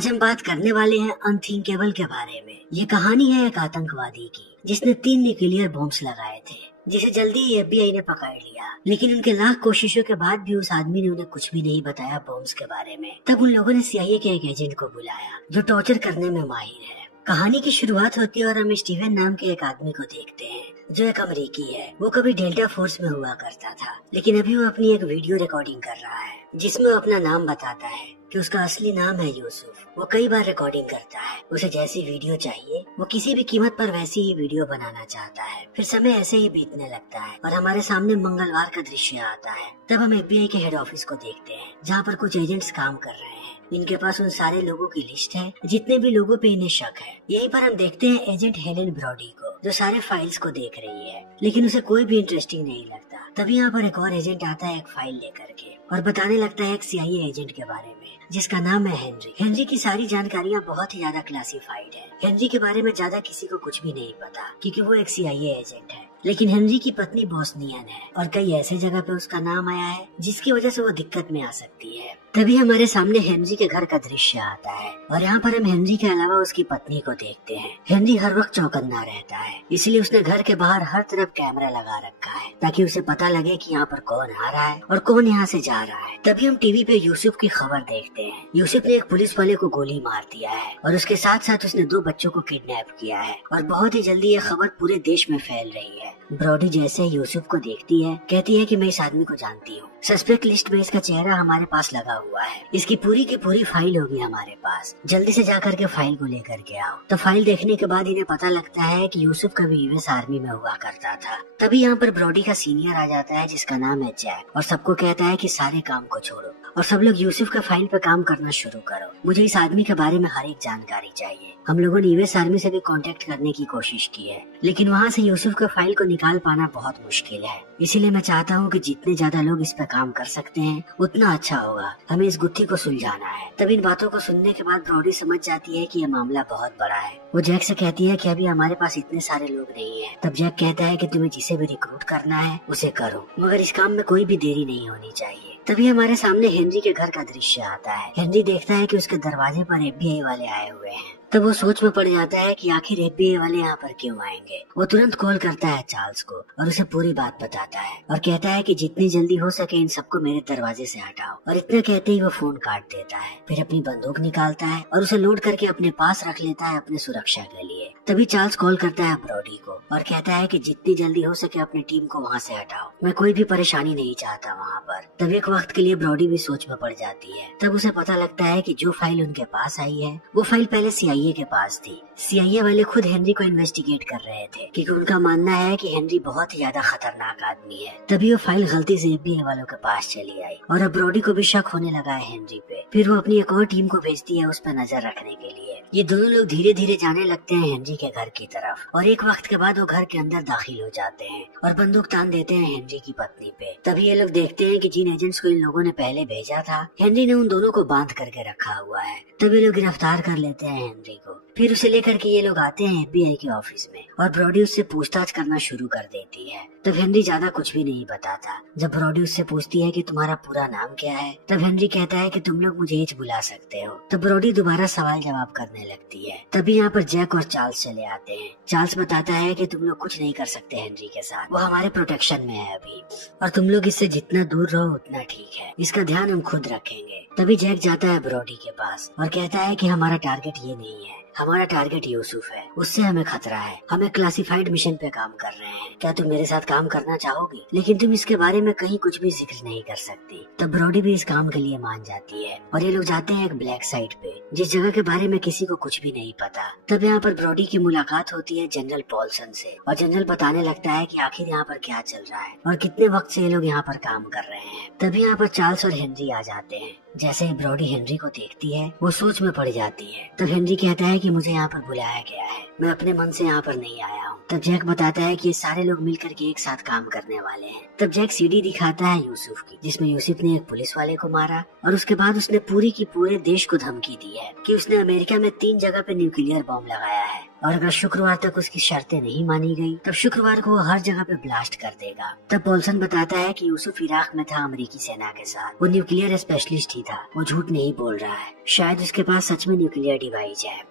आज हम बात करने वाले हैं अनथिंकेबल के बारे में। ये कहानी है एक आतंकवादी की जिसने 3 न्यूक्लियर बॉम्ब्स लगाए थे, जिसे जल्दी ही FBI ने पकड़ लिया। लेकिन उनके लाख कोशिशों के बाद भी उस आदमी ने उन्हें कुछ भी नहीं बताया बॉम्ब्स के बारे में। तब उन लोगों ने CIA के एक एजेंट को बुलाया जो टॉर्चर करने में माहिर है। कहानी की शुरुआत होती है और हम स्टीवन नाम के एक आदमी को देखते हैं जो एक अमेरिकी है। वो कभी डेल्टा फोर्स में हुआ करता था, लेकिन अभी वो अपनी एक वीडियो रिकॉर्डिंग कर रहा है जिसमें वो अपना नाम बताता है कि उसका असली नाम है यूसुफ। वो कई बार रिकॉर्डिंग करता है, उसे जैसी वीडियो चाहिए वो किसी भी कीमत पर वैसी ही वीडियो बनाना चाहता है। फिर समय ऐसे ही बीतने लगता है और हमारे सामने मंगलवार का दृश्य आता है। तब हम FBI के हेड ऑफिस को देखते हैं जहाँ पर कुछ एजेंट्स काम कर रहे हैं। इनके पास उन सारे लोगों की लिस्ट है जितने भी लोगों पे इन्हें शक है। यहीं पर हम देखते हैं एजेंट हेलेन ब्रॉडी को जो सारे फाइल्स को देख रही है, लेकिन उसे कोई भी इंटरेस्टिंग नहीं लगता। तभी यहाँ पर एक और एजेंट आता है एक फाइल लेकर के और बताने लगता है एक CIA एजेंट के बारे में जिसका नाम है हेनरी। हेनरी की सारी जानकारियाँ बहुत ही ज्यादा क्लासिफाइड है। हेनरी के बारे में ज्यादा किसी को कुछ भी नहीं पता क्योंकि वो एक CIA एजेंट है। लेकिन हेनरी की पत्नी बोस्नियन है और कई ऐसे जगह पे उसका नाम आया है जिसकी वजह से वो दिक्कत में आ सकती है। तभी हमारे सामने हेनरी के घर का दृश्य आता है और यहाँ पर हम हेनरी के अलावा उसकी पत्नी को देखते हैं। हेनरी हर वक्त चौकन्ना रहता है, इसलिए उसने घर के बाहर हर तरफ कैमरा लगा रखा है ताकि उसे पता लगे कि यहाँ पर कौन आ रहा है और कौन यहाँ से जा रहा है। तभी हम टीवी पे यूसुफ की खबर देखते हैं। यूसुफ ने एक पुलिस वाले को गोली मार दिया है और उसके साथ साथ उसने 2 बच्चों को किडनैप किया है और बहुत ही जल्दी ये खबर पूरे देश में फैल रही है। ब्रॉडी जैसे यूसुफ को देखती है कहती है कि मैं इस आदमी को जानती हूँ। सस्पेक्ट लिस्ट में इसका चेहरा हमारे पास लगा हुआ है। इसकी पूरी की पूरी फाइल होगी हमारे पास। जल्दी से जाकर के फाइल को लेकर के आओ। तो फाइल देखने के बाद इन्हें पता लगता है कि यूसुफ कभी US आर्मी में हुआ करता था। तभी यहाँ पर ब्रॉडी का सीनियर आ जाता है जिसका नाम है जैक और सबको कहता है कि सारे काम को छोड़ो और सब लोग यूसुफ के फाइल पे काम करना शुरू करो। मुझे इस आदमी के बारे में हर एक जानकारी चाहिए। हम लोगों ने US आर्मी से भी कांटेक्ट करने की कोशिश की है, लेकिन वहाँ से यूसुफ के फाइल को निकाल पाना बहुत मुश्किल है। इसीलिए मैं चाहता हूँ कि जितने ज्यादा लोग इस पे काम कर सकते हैं उतना अच्छा होगा। हमें इस गुत्थी को सुलझाना है। तब इन बातों को सुनने के बाद ब्रॉडी समझ जाती है कि यह मामला बहुत बड़ा है। वो जैक से कहती है कि अभी हमारे पास इतने सारे लोग नहीं है। तब जैक कहता है कि तुम्हें जिसे भी रिक्रूट करना है उसे करो, मगर इस काम में कोई भी देरी नहीं होनी चाहिए। तभी हमारे सामने हेनरी के घर का दृश्य आता है। हेनरी देखता है कि उसके दरवाजे पर FBI वाले आए हुए हैं। तब वो सोच में पड़ जाता है कि आखिर FBI वाले यहाँ पर क्यों आएंगे। वो तुरंत कॉल करता है चार्ल्स को और उसे पूरी बात बताता है और कहता है कि जितनी जल्दी हो सके इन सबको मेरे दरवाजे से हटाओ। और इतना कहते ही वो फोन काट देता है। फिर अपनी बंदूक निकालता है और उसे लोड करके अपने पास रख लेता है अपने सुरक्षा के लिए। तभी चार्ल्स कॉल करता है ब्रॉडी को और कहता है कि जितनी जल्दी हो सके अपनी टीम को वहाँ से हटाओ। मैं कोई भी परेशानी नहीं चाहता वहाँ पर। तब एक वक्त के लिए ब्रॉडी भी सोच में पड़ जाती है। तब उसे पता लगता है कि जो फाइल उनके पास आई है वो फाइल पहले CIA के पास थी। CIA वाले खुद हेनरी को इन्वेस्टिगेट कर रहे थे क्योंकि उनका मानना है कि हेनरी बहुत ही ज्यादा खतरनाक आदमी है। तभी वो फाइल गलती से FBI वालों के पास चली आई और अब ब्रॉडी को भी शक होने लगा है हेनरी पे। फिर वो अपनी एक और टीम को भेजती है उस पर नजर रखने के लिए। ये दोनों लोग धीरे धीरे जाने लगते हैं हेनरी के घर की तरफ और एक वक्त के बाद वो घर के अंदर दाखिल हो जाते हैं और बंदूक तान देते हैं हेनरी की पत्नी पे। तभी ये लोग देखते हैं कि जिन एजेंट्स को इन लोगों ने पहले भेजा था हेनरी ने उन दोनों को बांध करके रखा हुआ है। तभी ये लोग गिरफ्तार कर लेते हैं हेनरी को। फिर उसे लेकर के ये लोग आते हैं FBI के ऑफिस में और ब्रॉडी उससे पूछताछ करना शुरू कर देती है। तब हेनरी ज्यादा कुछ भी नहीं बताता। जब ब्रॉडी उससे पूछती है कि तुम्हारा पूरा नाम क्या है, तब हेनरी कहता है कि तुम लोग मुझे एज बुला सकते हो। तब ब्रॉडी दोबारा सवाल जवाब करने लगती है। तभी यहाँ पर जैक और चार्ल्स चले आते हैं। चार्ल्स बताता है कि तुम लोग कुछ नहीं कर सकते हेनरी के साथ, वो हमारे प्रोटेक्शन में है अभी और तुम लोग इससे जितना दूर रहो उतना ठीक है। इसका ध्यान हम खुद रखेंगे। तभी जैक जाता है ब्रॉडी के पास और कहता है कि हमारा टारगेट ये नहीं है, हमारा टारगेट यूसुफ है, उससे हमें खतरा है। हम एक क्लासिफाइड मिशन पे काम कर रहे हैं। क्या तुम मेरे साथ काम करना चाहोगी? लेकिन तुम इसके बारे में कहीं कुछ भी जिक्र नहीं कर सकती। तब ब्रॉडी भी इस काम के लिए मान जाती है और ये लोग जाते हैं एक ब्लैक साइट पे जिस जगह के बारे में किसी को कुछ भी नहीं पता। तब यहाँ पर ब्रॉडी की मुलाकात होती है जनरल पॉल्सन से और जनरल बताने लगता है कि आखिर यहाँ पर क्या चल रहा है और कितने वक्त से ये लोग यहाँ पर काम कर रहे हैं। तभी यहाँ पर चार्ल्स और हेनरी आ जाते हैं। जैसे ही ब्रॉडी हेनरी को देखती है वो सोच में पड़ जाती है। तब हेनरी कहता है कि मुझे यहाँ पर बुलाया गया है, मैं अपने मन से यहाँ पर नहीं आया हूँ। तब जैक बताता है कि ये सारे लोग मिलकर के एक साथ काम करने वाले हैं। तब जैक CD दिखाता है यूसुफ की जिसमें यूसुफ ने एक पुलिस वाले को मारा और उसके बाद उसने पूरी की पूरे देश को धमकी दी है कि उसने अमेरिका में 3 जगह पे न्यूक्लियर बॉम्ब लगाया है और अगर शुक्रवार तक उसकी शर्तें नहीं मानी गई तब शुक्रवार को वो हर जगह पे ब्लास्ट कर देगा। तब पॉल्सन बताता है कि यूसुफ इराक में था अमेरिकी सेना के साथ। वो न्यूक्लियर स्पेशलिस्ट ही था, वो झूठ नहीं बोल रहा है, शायद उसके पास सच में न्यूक्लियर डिवाइस है।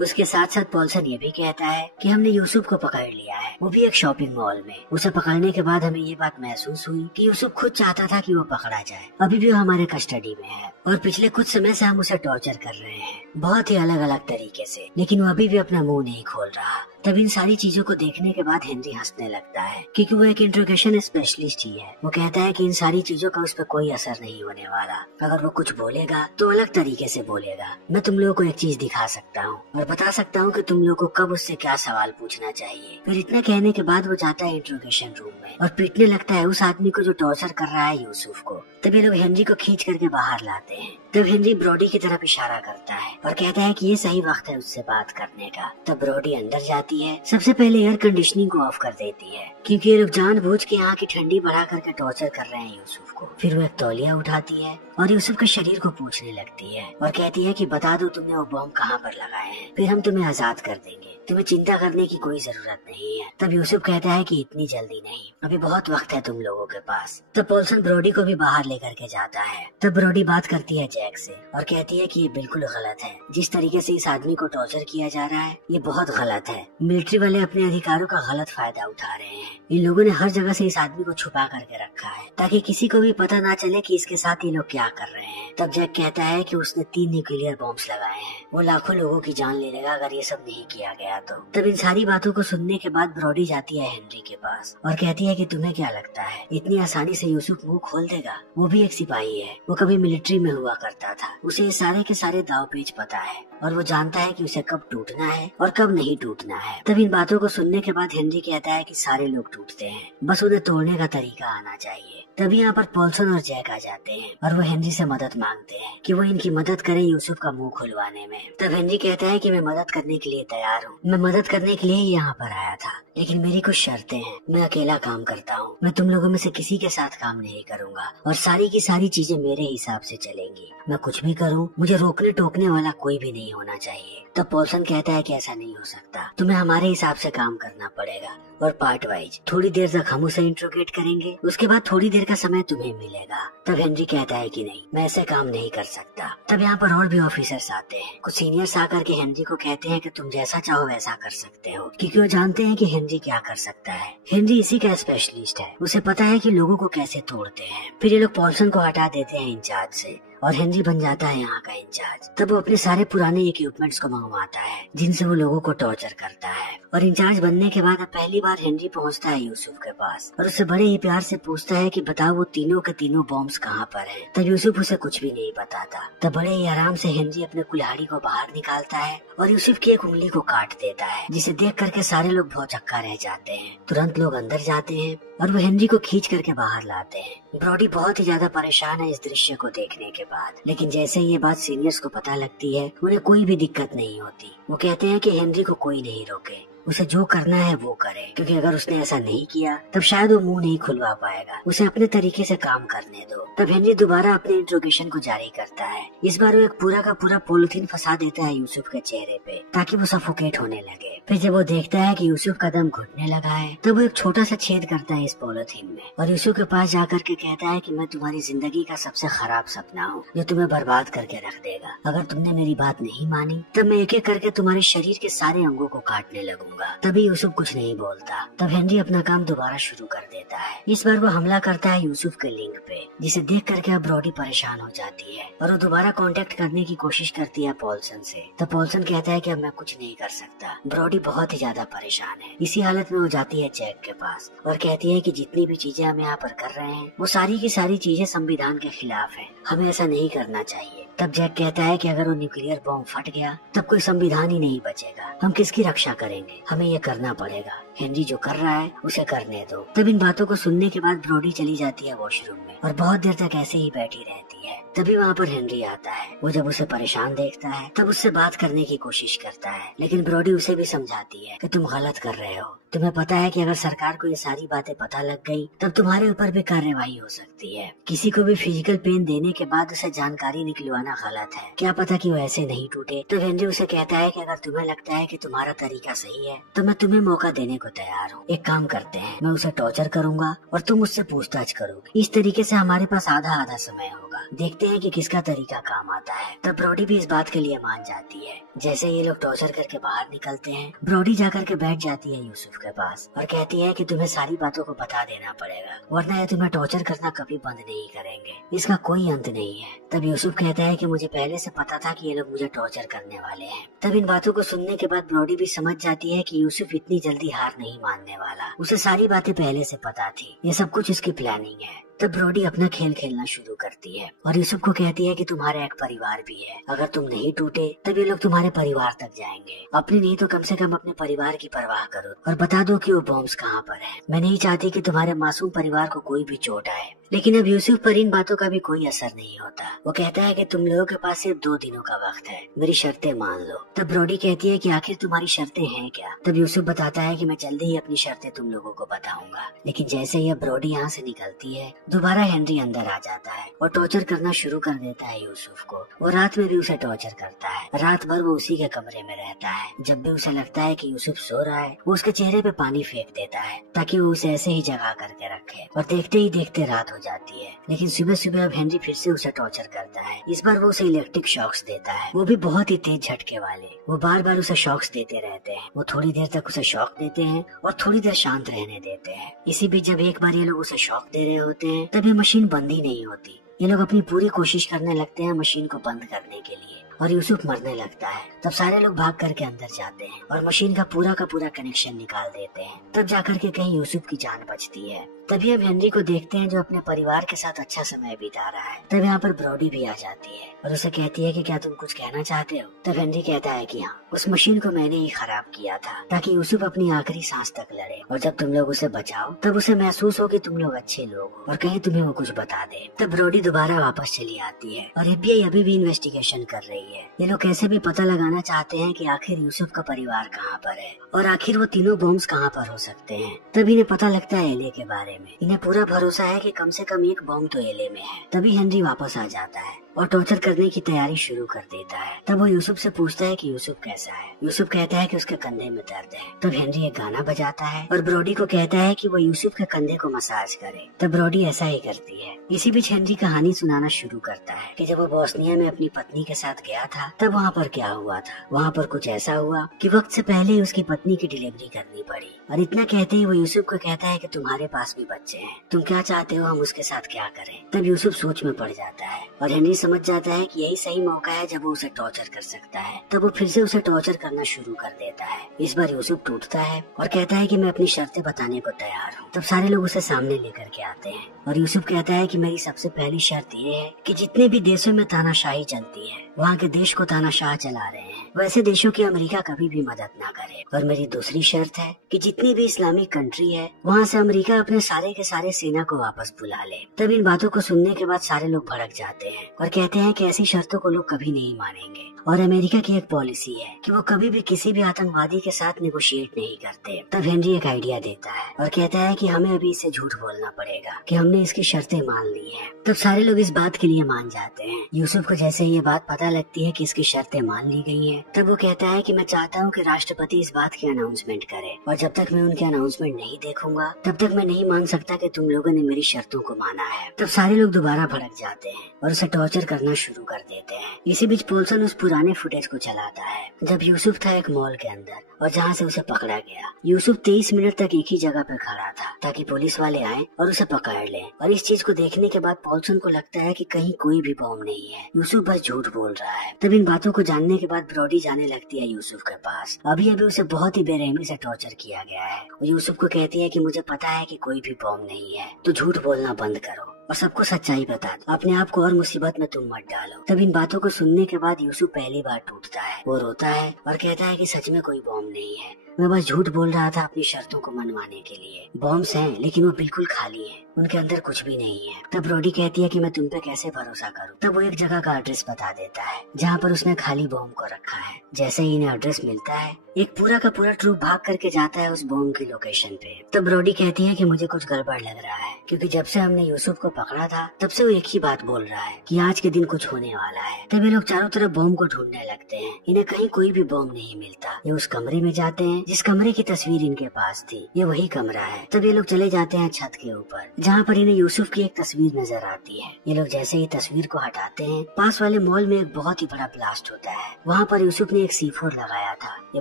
उसके साथ साथ पॉल्सन ये भी कहता है कि हमने यूसुफ को पकड़ लिया है, वो भी एक शॉपिंग मॉल में। उसे पकड़ने के बाद हमें ये बात महसूस हुई कि यूसुफ खुद चाहता था कि वो पकड़ा जाए। अभी भी वो हमारे कस्टडी में है और पिछले कुछ समय से हम उसे टॉर्चर कर रहे हैं, बहुत ही अलग अलग तरीके से, लेकिन वो अभी भी अपना मुंह नहीं खोल रहा। तब इन सारी चीजों को देखने के बाद हेनरी हंसने लगता है, क्योंकि वो एक इंट्रोगेशन स्पेशलिस्ट ही है। वो कहता है कि इन सारी चीजों का उस पर कोई असर नहीं होने वाला, अगर वो कुछ बोलेगा तो अलग तरीके से बोलेगा। मैं तुम लोगों को एक चीज दिखा सकता हूँ और बता सकता हूँ कि तुम लोगों को कब उससे क्या सवाल पूछना चाहिए। फिर इतना कहने के बाद वो जाता है इंट्रोगेशन रूम में और पीटने लगता है उस आदमी को जो टॉर्चर कर रहा है यूसुफ को। तब ये लोग हेनरी को खींच करके बाहर लाते हैं। तब हेनरी ब्रॉडी की तरफ इशारा करता है और कहता है कि ये सही वक्त है उससे बात करने का। तब ब्रॉडी अंदर जाती है, सबसे पहले एयर कंडीशनिंग को ऑफ कर देती है, क्योंकि ये लोग जानबूझ के यहाँ की ठंडी बढ़ा करके टॉर्चर कर रहे हैं यूसुफ को। फिर वो एक तौलिया उठाती है और यूसुफ के शरीर को पूछने लगती है और कहती है कि बता दो तुमने वो बॉम्ब कहाँ पर लगाए हैं, फिर हम तुम्हें आजाद कर देंगे, तुम्हें चिंता करने की कोई जरूरत नहीं है। तब यूसुफ कहता है कि इतनी जल्दी नहीं, अभी बहुत वक्त है तुम लोगों के पास। तब पॉल्सन ब्रॉडी को भी बाहर लेकर के जाता है। तब ब्रॉडी बात करती है जैक से और कहती है कि ये बिल्कुल गलत है, जिस तरीके से इस आदमी को टॉर्चर किया जा रहा है ये बहुत गलत है। मिलिट्री वाले अपने अधिकारों का गलत फायदा उठा रहे हैं। इन लोगों ने हर जगह से इस आदमी को छुपा करके रखा है ताकि किसी को भी पता ना चले कि इसके साथ ये लोग क्या कर रहे हैं। तब जैक कहता है कि उसने 3 न्यूक्लियर बॉम्ब्स लगाए हैं, वो लाखों लोगों की जान ले लेगा अगर ये सब नहीं किया गया तो। तब इन सारी बातों को सुनने के बाद ब्रॉडी जाती है हेनरी के पास और कहती है कि तुम्हें क्या लगता है इतनी आसानी से यूसुफ मुंह खोल देगा? वो भी एक सिपाही है, वो कभी मिलिट्री में हुआ करता था, उसे सारे के सारे दाव पेच पता है और वो जानता है कि उसे कब टूटना है और कब नहीं टूटना है। तब इन बातों को सुनने के बाद हेनरी कहता है कि सारे लोग टूटते हैं, बस उन्हें तोड़ने का तरीका आना चाहिए। तभी यहाँ पर पॉल्सन और जैक आ जाते हैं और वो हेनरी से मदद मांगते हैं कि वो इनकी मदद करे यूसुफ का मुंह खुलवाने में। तब हेनरी कहता है कि मैं मदद करने के लिए तैयार हूँ, मैं मदद करने के लिए ही यहाँ पर आया था, लेकिन मेरी कुछ शर्तें हैं। मैं अकेला काम करता हूँ, मैं तुम लोगों में से किसी के साथ काम नहीं करूँगा और सारी की सारी चीजें मेरे हिसाब से चलेंगी। मैं कुछ भी करूँ मुझे रोकने टोकने वाला कोई भी नहीं होना चाहिए। तब पॉल्सन कहता है कि ऐसा नहीं हो सकता, तुम्हें हमारे हिसाब से काम करना पड़ेगा और पार्ट वाइज। थोड़ी देर तक हम उसे इंट्रोगेट करेंगे, उसके बाद थोड़ी देर का समय तुम्हें मिलेगा। तब हेनरी कहता है कि नहीं, मैं ऐसे काम नहीं कर सकता। तब यहाँ पर और भी ऑफिसर्स आते हैं, कुछ सीनियर्स आकर के हेनरी को कहते हैं कि तुम जैसा चाहो वैसा कर सकते हो, क्योंकि वो जानते हैं कि हेनरी क्या कर सकता है। हेनरी इसी का स्पेशलिस्ट है, उसे पता है कि लोगों को कैसे तोड़ते हैं। फिर ये लोग पॉल्सन को हटा देते हैं इंचार्ज से और हेनरी बन जाता है यहाँ का इंचार्ज। तब वो अपने सारे पुराने इक्विपमेंट्स को मंगवाता है जिनसे वो लोगों को टॉर्चर करता है और इंचार्ज बनने के बाद अब पहली बार हेनरी पहुँचता है यूसुफ के पास और उससे बड़े ही प्यार से पूछता है कि बताओ वो तीनों के तीनों बॉम्ब्स कहाँ पर हैं। तब यूसुफ उसे कुछ भी नहीं बताता। तब बड़े ही आराम से हेनरी अपने कुल्हाड़ी को बाहर निकालता है और यूसुफ की एक उंगली को काट देता है, जिसे देख करके सारे लोग भौचक्का रह जाते हैं। तुरंत लोग अंदर जाते हैं और वो हेनरी को खींच करके बाहर लाते हैं। ब्रॉडी बहुत ही ज्यादा परेशान है इस दृश्य को देखने के बाद, लेकिन जैसे ही ये बात सीनियर्स को पता लगती है उन्हें कोई भी दिक्कत नहीं होती। वो कहते हैं कि हेनरी को कोई नहीं रोके, उसे जो करना है वो करे, क्योंकि अगर उसने ऐसा नहीं किया तब शायद वो मुंह नहीं खुलवा पाएगा। उसे अपने तरीके से काम करने दो। तब हेनरी दोबारा अपने इंट्रोगेशन को जारी करता है। इस बार वो एक पूरा का पूरा पॉलिथीन फंसा देता है यूसुफ के चेहरे पे ताकि वो सफोकेट होने लगे। फिर जब वो देखता है कि यूसुफ का दम घुटने लगा है तब वो एक छोटा सा छेद करता है इस पॉलिथीन में और यूसुफ के पास जाकर के कहता है कि मैं तुम्हारी जिंदगी का सबसे खराब सपना हूँ जो तुम्हें बर्बाद करके रख देगा। अगर तुमने मेरी बात नहीं मानी तब मैं एक एक करके तुम्हारे शरीर के सारे अंगों को काटने लगूंगा। तभी यूसुफ कुछ नहीं बोलता। तब हेनरी अपना काम दोबारा शुरू कर देता है। इस बार वो हमला करता है यूसुफ के लिंग पे, जिसे देख करके अब ब्रॉडी परेशान हो जाती है और वो दोबारा कांटेक्ट करने की कोशिश करती है पॉल्सन से। तब पॉल्सन कहता है कि अब मैं कुछ नहीं कर सकता। ब्रॉडी बहुत ही ज्यादा परेशान है। इसी हालत में वो जाती है जैक के पास और कहती है कि जितनी भी चीजें हम यहाँ पर कर रहे हैं वो सारी की सारी चीजें संविधान के खिलाफ है, हमें ऐसा नहीं करना चाहिए। तब जैक कहता है कि अगर वो न्यूक्लियर बॉम्ब फट गया तब कोई संविधान ही नहीं बचेगा, हम किसकी रक्षा करेंगे, हमें ये करना पड़ेगा। हेनरी जो कर रहा है उसे करने दो। तब इन बातों को सुनने के बाद ब्रॉडी चली जाती है वॉशरूम में और बहुत देर तक ऐसे ही बैठी रहती है। तभी वहाँ पर हेनरी आता है। वो जब उसे परेशान देखता है तब उससे बात करने की कोशिश करता है, लेकिन ब्रॉडी उसे भी समझाती है कि तुम गलत कर रहे हो। तुम्हें पता है कि अगर सरकार को ये सारी बातें पता लग गई तब तुम्हारे ऊपर भी कार्रवाई हो सकती है। किसी को भी फिजिकल पेन देने के बाद उसे जानकारी निकलवाना गलत है। क्या पता कि वो ऐसे नहीं टूटे। तो हेनरी उसे कहता है कि अगर तुम्हें लगता है कि तुम्हारा तरीका सही है तो मैं तुम्हें मौका देने को तैयार हूँ। एक काम करते हैं, मैं उसे टॉर्चर करूंगा और तुम उससे पूछताछ करोगे। इस तरीके से हमारे पास आधा आधा समय होगा। देखते हैं कि किसका तरीका काम आता है। तब ब्रॉडी भी इस बात के लिए मान जाती है। जैसे ये लोग टॉर्चर करके बाहर निकलते हैं, ब्रॉडी जाकर के बैठ जाती है यूसुफ के पास और कहती है कि तुम्हें सारी बातों को बता देना पड़ेगा, वरना ये तुम्हें टॉर्चर करना कभी बंद नहीं करेंगे। इसका कोई अंत नहीं है। तब यूसुफ कहता है कि मुझे पहले से पता था कि ये लोग मुझे टॉर्चर करने वाले हैं। तब इन बातों को सुनने के बाद ब्रॉडी भी समझ जाती है कि यूसुफ इतनी जल्दी हार नहीं मानने वाला। उसे सारी बातें पहले से पता थी। ये सब कुछ उसकी प्लानिंग है। तब ब्रॉडी अपना खेल खेलना शुरू करती है और यूसुफ को कहती है कि तुम्हारा एक परिवार भी है। अगर तुम नहीं टूटे तब ये लोग तुम्हारे परिवार तक जाएंगे। अपनी नहीं तो कम से कम अपने परिवार की परवाह करो और बता दो कि वो बॉम्ब्स कहाँ पर है। मैं नहीं चाहती कि तुम्हारे मासूम परिवार को कोई भी चोट आए। लेकिन अब यूसुफ पर इन बातों का भी कोई असर नहीं होता। वो कहता है कि तुम लोगों के पास सिर्फ 2 दिनों का वक्त है, मेरी शर्तें मान लो। तब ब्रॉडी कहती है कि आखिर तुम्हारी शर्तें हैं क्या। तब यूसुफ बताता है कि मैं जल्दी ही अपनी शर्तें तुम लोगों को बताऊंगा। लेकिन जैसे ही अब ब्रॉडी यहाँ से निकलती है, दोबारा हेनरी अंदर आ जाता है और टॉर्चर करना शुरू कर देता है यूसुफ को। वो रात में भी उसे टॉर्चर करता है। रात भर वो उसी के कमरे में रहता है। जब भी उसे लगता है कि यूसुफ सो रहा है, वो उसके चेहरे पे पानी फेंक देता है ताकि वो उसे ऐसे ही जगा करके रखे। और देखते ही देखते रात हो जाती है। लेकिन सुबह सुबह अब हेनरी फिर से उसे टॉर्चर करता है। इस बार वो उसे इलेक्ट्रिक शॉक्स देता है, वो भी बहुत ही तेज झटके वाले। वो बार बार उसे शॉक्स देते रहते हैं। वो थोड़ी देर तक उसे शॉक देते हैं और थोड़ी देर शांत रहने देते हैं। इसी बीच जब एक बार ये लोग उसे शॉक दे रहे होते हैं तब ये मशीन बंद ही नहीं होती। ये लोग अपनी पूरी कोशिश करने लगते हैं मशीन को बंद करने के लिए और यूसुफ मरने लगता है। तब सारे लोग भाग करके अंदर जाते हैं और मशीन का पूरा कनेक्शन निकाल देते हैं। तब जाकर के कहीं यूसुफ की जान बचती है। तभी हम हेनरी को देखते हैं जो अपने परिवार के साथ अच्छा समय बिता रहा है। तब यहाँ पर ब्रॉडी भी आ जाती है और उसे कहती है कि क्या तुम कुछ कहना चाहते हो। तब हेनरी कहता है कि हाँ, उस मशीन को मैंने ही खराब किया था ताकि यूसुफ अपनी आखिरी सांस तक लड़े और जब तुम लोग उसे बचाओ तब उसे महसूस हो कि तुम लोग अच्छे लोग हो और कहीं तुम्हें वो कुछ बता दे। तब ब्रॉडी दोबारा वापस चली आती है और FBI अभी भी इन्वेस्टिगेशन कर रही है। ये लोग कैसे भी पता लगाना चाहते हैं कि आखिर यूसुफ का परिवार कहाँ पर है और आखिर वो तीनों बॉम्ब्स कहाँ पर हो सकते हैं। तब इन्हें पता लगता है एले के बारे में। इन्हें पूरा भरोसा है कि कम से कम एक बॉम्ब तो एले में है। तभी हेनरी वापस आ जाता है और टॉर्चर करने की तैयारी शुरू कर देता है। तब वो यूसुफ से पूछता है कि यूसुफ कैसा है। यूसुफ कहता है कि उसके कंधे में दर्द है। तब हेनरी एक गाना बजाता है और ब्रॉडी को कहता है कि वो यूसुफ के कंधे को मसाज करे। तब ब्रॉडी ऐसा ही करती है। इसी बीच हेनरी कहानी सुनाना शुरू करता है कि जब वो बोस्निया में अपनी पत्नी के साथ गया था तब वहाँ पर क्या हुआ था। वहाँ पर कुछ ऐसा हुआ कि वक्त से पहले ही उसकी पत्नी की डिलीवरी करनी पड़ी। और इतना कहते ही वो यूसुफ को कहता है कि तुम्हारे पास भी बच्चे हैं, तुम क्या चाहते हो हम उसके साथ क्या करें। तब यूसुफ सोच में पड़ जाता है और हेनरी समझ जाता है कि यही सही मौका है जब वो उसे टॉर्चर कर सकता है। तब वो फिर से उसे टॉर्चर करना शुरू कर देता है। इस बार यूसुफ टूटता है और कहता है कि मैं अपनी शर्तें बताने को तैयार हूँ। तब सारे लोग उसे सामने लेकर के आते हैं और यूसुफ कहता है कि मेरी सबसे पहली शर्त ये है कि जितने भी देशों में तानाशाही चलती है वहाँ के देश को तानाशाह चला रहे हैं, वैसे देशों की अमेरिका कभी भी मदद ना करे। और मेरी दूसरी शर्त है कि जितनी भी इस्लामिक कंट्री है वहाँ से अमेरिका अपने सारे के सारे सेना को वापस बुला ले। तब इन बातों को सुनने के बाद सारे लोग भड़क जाते हैं और कहते हैं कि ऐसी शर्तों को लोग कभी नहीं मानेंगे। और अमेरिका की एक पॉलिसी है कि वो कभी भी किसी भी आतंकवादी के साथ नेगोशिएट नहीं करते। तब हेनरी एक आइडिया देता है और कहता है कि हमें अभी इसे झूठ बोलना पड़ेगा कि हमने इसकी शर्तें मान ली हैं। तब सारे लोग इस बात के लिए मान जाते हैं। यूसुफ को जैसे ये बात पता लगती है कि इसकी शर्तें मान ली गई हैं, तब वो कहता है कि मैं चाहता हूँ कि राष्ट्रपति इस बात की अनाउंसमेंट करे और जब तक मैं उनके अनाउंसमेंट नहीं देखूंगा तब तक मैं नहीं मान सकता कि तुम लोगों ने मेरी शर्तों को माना है। तब सारे लोग दोबारा भड़क जाते हैं और उसे टॉर्चर करना शुरू कर देते हैं। इसी बीच पोल्सन उस पुराने फुटेज को चलाता है जब यूसुफ था एक मॉल के अंदर और जहाँ से उसे पकड़ा गया। यूसुफ 23 मिनट तक एक ही जगह पर खड़ा था ताकि पुलिस वाले आए और उसे पकड़ लें। और इस चीज को देखने के बाद पोल्सन को लगता है कि कहीं कोई भी बॉम्ब नहीं है, यूसुफ बस झूठ बोल रहा है। तब इन बातों को जानने के बाद ब्रॉडी जाने लगती है यूसुफ के पास। अभी उसे बहुत ही बेरहमी से टॉर्चर किया गया है। वो यूसुफ को कहती है कि मुझे पता है कि कोई भी बॉम्ब नहीं है, तो झूठ बोलना बंद करो और सबको सच्चाई बता दो, अपने आप को और मुसीबत में तुम मत डालो। तब इन बातों को सुनने के बाद यूसुफ पहली बार टूटता है। वो रोता है और कहता है कि सच में कोई बॉम्ब नहीं है, मैं बस झूठ बोल रहा था अपनी शर्तों को मनवाने के लिए। बॉम्ब्स हैं लेकिन वो बिल्कुल खाली हैं, उनके अंदर कुछ भी नहीं है। तब ब्रोडी कहती है कि मैं तुम पे कैसे भरोसा करूं। तब वो एक जगह का एड्रेस बता देता है जहाँ पर उसने खाली बॉम्ब को रखा है। जैसे ही इन्हें एड्रेस मिलता है, एक पूरा का पूरा ट्रूप भाग करके जाता है उस बॉम्ब की लोकेशन पे। तब ब्रोडी कहती है कि मुझे कुछ गड़बड़ लग रहा है, क्योंकि जब से हमने यूसुफ को पकड़ा था तब से वो एक ही बात बोल रहा है कि आज के दिन कुछ होने वाला है। तब ये लोग चारों तरफ बॉम्ब को ढूंढने लगते हैं। इन्हें कहीं कोई भी बॉम्ब नहीं मिलता। ये उस कमरे में जाते हैं जिस कमरे की तस्वीर इनके पास थी। ये वही कमरा है। तब ये लोग चले जाते हैं छत के ऊपर, जहाँ पर इन्हें यूसुफ की एक तस्वीर नजर आती है। ये लोग जैसे ही तस्वीर को हटाते हैं, पास वाले मॉल में एक बहुत ही बड़ा ब्लास्ट होता है। वहाँ पर यूसुफ ने एक C4 लगाया था। ये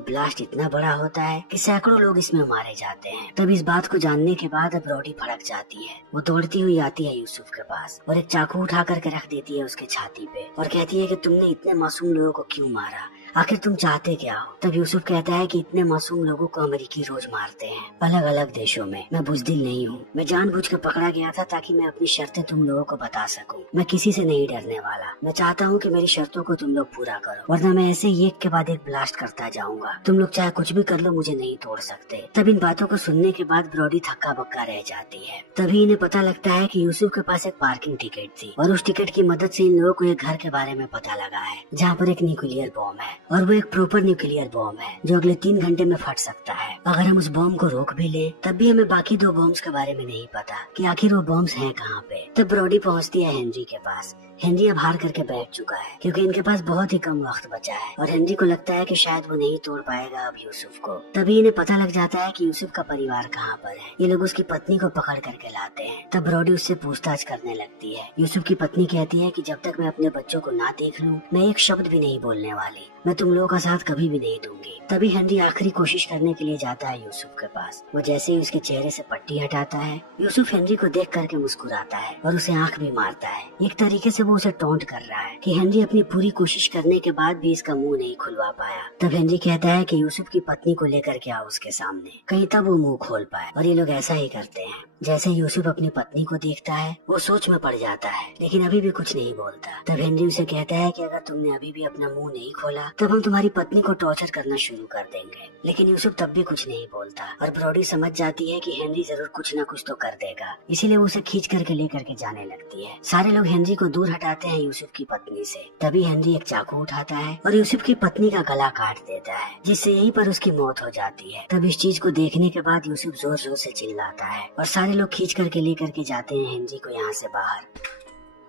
ब्लास्ट इतना बड़ा होता है कि सैकड़ों लोग इसमें मारे जाते हैं। तब इस बात को जानने के बाद अब ब्रोडी भड़क जाती है। वो दौड़ती हुई आती है यूसुफ के पास और एक चाकू उठा करके रख देती है उसके छाती पे और कहती है कि तुमने इतने मासूम लोगों को क्यों मारा, आखिर तुम चाहते क्या हो। तब यूसुफ कहता है कि इतने मासूम लोगों को अमेरिकी रोज मारते हैं अलग अलग देशों में। मैं बुज़दिल नहीं हूँ। मैं जानबूझ कर पकड़ा गया था ताकि मैं अपनी शर्तें तुम लोगों को बता सकूं। मैं किसी से नहीं डरने वाला। मैं चाहता हूँ कि मेरी शर्तों को तुम लोग पूरा करो, वरना मैं ऐसे ही एक के बाद एक ब्लास्ट करता जाऊंगा। तुम लोग चाहे कुछ भी कर लो, मुझे नहीं तोड़ सकते। तब इन बातों को सुनने के बाद ब्रोडी थक्का बक्का रह जाती है। तभी इन्हें पता लगता है कि यूसुफ के पास एक पार्किंग टिकट थी और उस टिकट की मदद से इन लोगों को एक घर के बारे में पता लगा है जहाँ पर एक न्यूक्लियर बॉम्ब है और वो एक प्रॉपर न्यूक्लियर बॉम्ब है जो अगले 3 घंटे में फट सकता है। अगर हम उस बॉम्ब को रोक भी ले तब भी हमें बाकी 2 बॉम्ब्स के बारे में नहीं पता कि आखिर वो बॉम्ब्स हैं कहाँ पे। तब ब्रोडी पहुँचती है हेनरी के पास। हेनरी अब हार करके बैठ चुका है क्योंकि इनके पास बहुत ही कम वक्त बचा है और हेनरी को लगता है कि शायद वो नहीं तोड़ पाएगा अब यूसुफ को। तभी इन्हें पता लग जाता है कि यूसुफ का परिवार कहाँ पर है। ये लोग उसकी पत्नी को पकड़ करके लाते हैं। तब ब्रोडी उससे पूछताछ करने लगती है। यूसुफ की पत्नी कहती है कि जब तक मैं अपने बच्चों को ना देख लूं, मैं एक शब्द भी नहीं बोलने वाली। मैं तुम लोगों का साथ कभी भी नहीं दूंगी। तभी हेनरी आखिरी कोशिश करने के लिए जाता है यूसुफ के पास। वो जैसे ही उसके चेहरे से पट्टी हटाता है, यूसुफ हेनरी को देख करके मुस्कुराता है और उसे आंख भी मारता है। एक तरीके से वो उसे टॉन्ट कर रहा है कि हेनरी अपनी पूरी कोशिश करने के बाद भी इसका मुंह नहीं खुलवा पाया। तब हेनरी कहता है कि यूसुफ की पत्नी को लेकर के आओ उसके सामने, कहीं तब वो मुंह खोल पाए। और ये लोग ऐसा ही करते हैं। जैसे यूसुफ अपनी पत्नी को देखता है, वो सोच में पड़ जाता है लेकिन अभी भी कुछ नहीं बोलता। तब हेनरी उसे कहता है कि अगर तुमने अभी भी अपना मुंह नहीं खोला तब हम तुम्हारी पत्नी को टॉर्चर करना शुरू कर देंगे। लेकिन यूसुफ तब भी कुछ नहीं बोलता और ब्रोडी समझ जाती है कि हेनरी जरूर कुछ न कुछ तो कर देगा, इसीलिए वो उसे खींच करके लेकर के जाने लगती है। सारे लोग हेनरी को दूर हटाते हैं यूसुफ की पत्नी से। तभी हेनरी एक चाकू उठाता है और यूसुफ की पत्नी का गला काट देता है, जिससे यहीं पर उसकी मौत हो जाती है। तब इस चीज को देखने के बाद यूसुफ जोर जोर से चिल्लाता है और सारे लोग खींच करके लेकर के जाते हैं हेनरी को यहाँ से बाहर।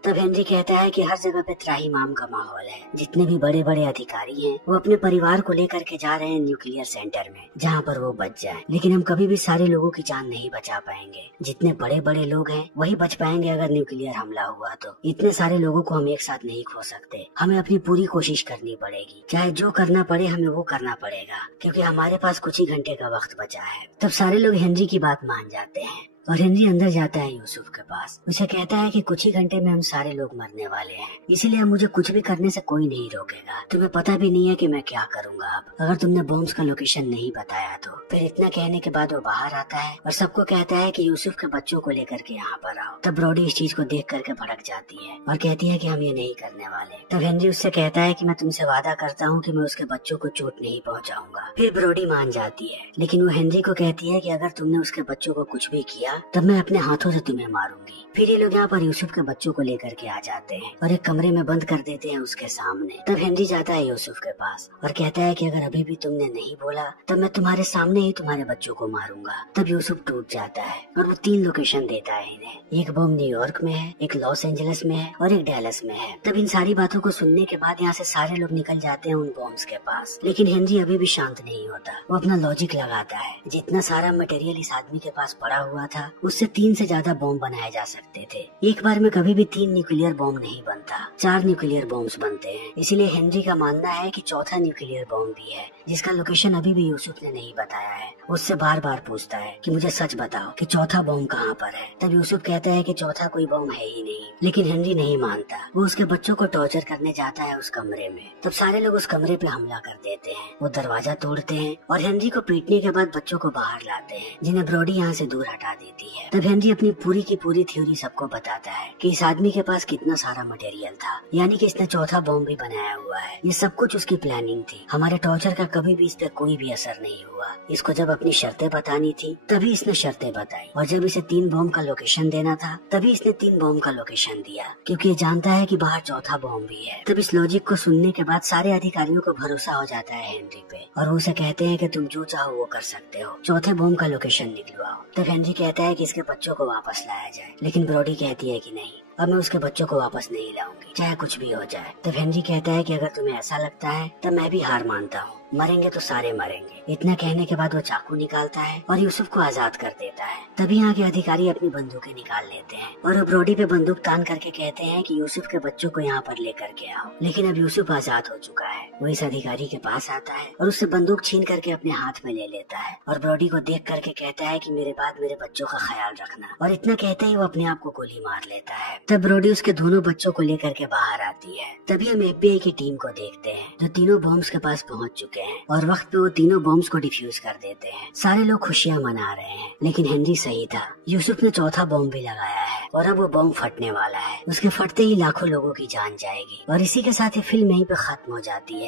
तब हेनरी कहता है कि हर जगह पे त्राहिमाम का माहौल है। जितने भी बड़े बड़े अधिकारी हैं वो अपने परिवार को लेकर के जा रहे हैं न्यूक्लियर सेंटर में जहाँ पर वो बच जाए। लेकिन हम कभी भी सारे लोगों की जान नहीं बचा पाएंगे। जितने बड़े बड़े लोग हैं वही बच पाएंगे अगर न्यूक्लियर हमला हुआ तो। इतने सारे लोगों को हम एक साथ नहीं खो सकते। हमें अपनी पूरी कोशिश करनी पड़ेगी, चाहे जो करना पड़े हमें वो करना पड़ेगा, क्योंकि हमारे पास कुछ ही घंटे का वक्त बचा है। तब सारे लोग हेनरी की बात मान जाते हैं और हेनरी अंदर जाता है यूसुफ के पास। उसे कहता है कि कुछ ही घंटे में हम सारे लोग मरने वाले हैं, इसीलिए अब मुझे कुछ भी करने से कोई नहीं रोकेगा। तुम्हें पता भी नहीं है कि मैं क्या करूंगा अब अगर तुमने बॉम्ब्स का लोकेशन नहीं बताया तो। फिर इतना कहने के बाद वो बाहर आता है और सबको कहता है कि यूसुफ के बच्चों को लेकर के यहाँ पर आओ। तब ब्रोडी इस चीज को देख करके भड़क जाती है और कहती है कि हम ये नहीं करने वाले। तब हेनरी उससे कहता है कि मैं तुमसे वादा करता हूँ कि मैं उसके बच्चों को चोट नहीं पहुँचाऊंगा। फिर ब्रोडी मान जाती है, लेकिन वो हेनरी को कहती है कि अगर तुमने उसके बच्चों को कुछ भी किया तब मैं अपने हाथों से तुम्हें मारूंगी। फिर ये लोग यहाँ पर यूसुफ के बच्चों को लेकर के आ जाते हैं और एक कमरे में बंद कर देते हैं उसके सामने। तब हेनरी जाता है यूसुफ के पास और कहता है कि अगर अभी भी तुमने नहीं बोला तब मैं तुम्हारे सामने ही तुम्हारे बच्चों को मारूंगा। तब यूसुफ टूट जाता है और वो 3 लोकेशन देता है इन्हें। एक बम न्यूयॉर्क में है, एक लॉस एंजलिस में है और एक डैलस में है। तब इन सारी बातों को सुनने के बाद यहाँ से सारे लोग निकल जाते हैं उन बॉम्ब्स के पास। लेकिन हेनरी अभी भी शांत नहीं होता। वो अपना लॉजिक लगाता है, जितना सारा मटेरियल इस आदमी के पास पड़ा हुआ था उससे 3 से ज्यादा बॉम्ब बनाए जा सकते थे। एक बार में कभी भी 3 न्यूक्लियर बॉम्ब नहीं बनता, 4 न्यूक्लियर बॉम्ब्स बनते हैं। इसीलिए हेनरी का मानना है कि चौथा न्यूक्लियर बॉम्ब भी है जिसका लोकेशन अभी भी यूसुफ ने नहीं बताया है उससे बार बार पूछता है कि मुझे सच बताओ कि चौथा बॉम्ब कहाँ पर है। तब यूसुफ कहता है कि चौथा कोई बॉम्ब है ही नहीं, लेकिन हेनरी नहीं मानता। वो उसके बच्चों को टॉर्चर करने जाता है उस कमरे में। तब सारे लोग उस कमरे पे हमला कर देते हैं। वो दरवाजा तोड़ते हैं और हेनरी को पीटने के बाद बच्चों को बाहर लाते हैं, जिन्हें ब्रोडी यहाँ से दूर हटा देती है। तब हेनरी अपनी पूरी की पूरी थ्योरी सबको बताता है कि इस आदमी के पास कितना सारा मटेरियल था, यानी कि इसने चौथा बॉम्ब भी बनाया हुआ है। ये सब कुछ उसकी प्लानिंग थी। हमारे टॉर्चर का कभी भी इस पे कोई भी असर नहीं हुआ। इसको जब अपनी शर्तें बतानी थी तभी इसने शर्तें बताई, और जब इसे 3 बॉम्ब का लोकेशन देना था तभी इसने 3 बॉम्ब का लोकेशन दिया, क्योंकि ये जानता है कि बाहर चौथा बॉम्ब भी है। तब इस लॉजिक को सुनने के बाद सारे अधिकारियों को भरोसा हो जाता है हेनरी पे, और वो उसे कहते हैं कि तुम जो चाहो वो कर सकते हो, चौथे बॉम्ब का लोकेशन निकलवाओ। तब हेनरी कहता है कि इसके बच्चों को वापस लाया जाए, लेकिन ब्रोडी कहती है कि नहीं, अब मैं उसके बच्चों को वापस नहीं लाऊंगी, चाहे कुछ भी हो जाए। तब हेनरी कहता है कि अगर तुम्हें ऐसा लगता है तब मैं भी हार मानता हूँ, मरेंगे तो सारे मरेंगे। इतना कहने के बाद वो चाकू निकालता है और यूसुफ को आजाद कर देता है। तभी यहाँ के अधिकारी अपनी बंदूकें निकाल लेते हैं और वो ब्रोडी पे बंदूक तान करके कहते हैं कि यूसुफ के बच्चों को यहाँ पर लेकर के आओ। लेकिन अब यूसुफ आजाद हो चुका है। वो इस अधिकारी के पास आता है और उससे बंदूक छीन करके अपने हाथ में ले लेता है और ब्रोडी को देख करके कहता है कि मेरे बाद मेरे बच्चों का ख्याल रखना, और इतना कहते ही वो अपने आप को गोली मार लेता है। तब ब्रोडी उसके दोनों बच्चों को लेकर के बाहर आती है। तभी हम FBI की टीम को देखते हैं जो तीनों बॉम्ब्स के पास पहुंच चुके हैं और वक्त पे वो तीनों बॉम्ब्स को डिफ्यूज कर देते हैं। सारे लोग खुशियां मना रहे हैं, लेकिन हेनरी सही था। यूसुफ ने चौथा बॉम्ब भी लगाया है और अब वो बॉम्ब फटने वाला है। उसके फटते ही लाखों लोगों की जान जाएगी। और इसी के साथ ये फिल्म यहीं पे खत्म हो जाती है।